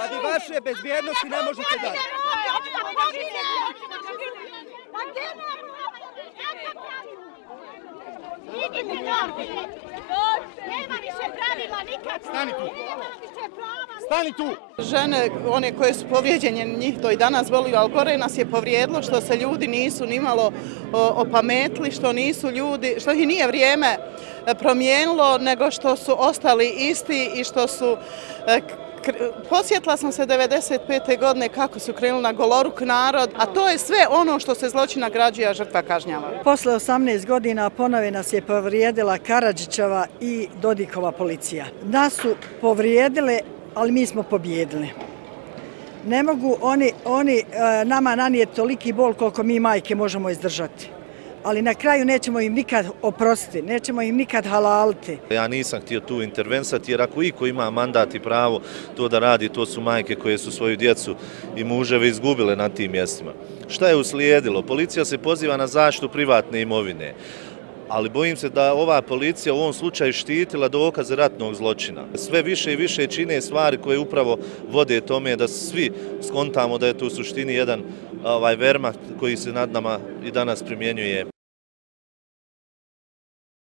Radi vaše bezbjednosti ne možete dati. Stani tu! Stani tu! Žene, one koje su povrijeđene, njih to i danas boli, ali gore nas je povrijedilo što se ljudi nisu nimalo opametili, što ih nije vrijeme promijenilo, nego što su ostali isti i što su... Posjetila sam se 95. godine kako su krenuli na goloruk narod, a to je sve ono što se zločin nagrađuje, a žrtva kažnjava. Posle 18 godina ponovo nas je povrijedila Karadžićeva i Dodikova policija. Nas su povrijedile, ali mi smo pobjedili. Ne mogu oni nama nanijeti toliki bol koliko mi majke možemo izdržati. Ali na kraju nećemo im nikad oprostiti, nećemo im nikad halaliti. Ja nisam htio tu intervensati jer ako iko ima mandat i pravo to da radi, to su majke koje su svoju djecu i muževe izgubile na tim mjestima. Šta je uslijedilo? Policija se poziva na zaštitu privatne imovine. Ali bojim se da ova policija u ovom slučaju štitila dokaze ratnog zločina. Sve više i više čine stvari koje upravo vode tome da svi skontamo da je to u suštini jedan vermak koji se nad nama i danas primjenjuje.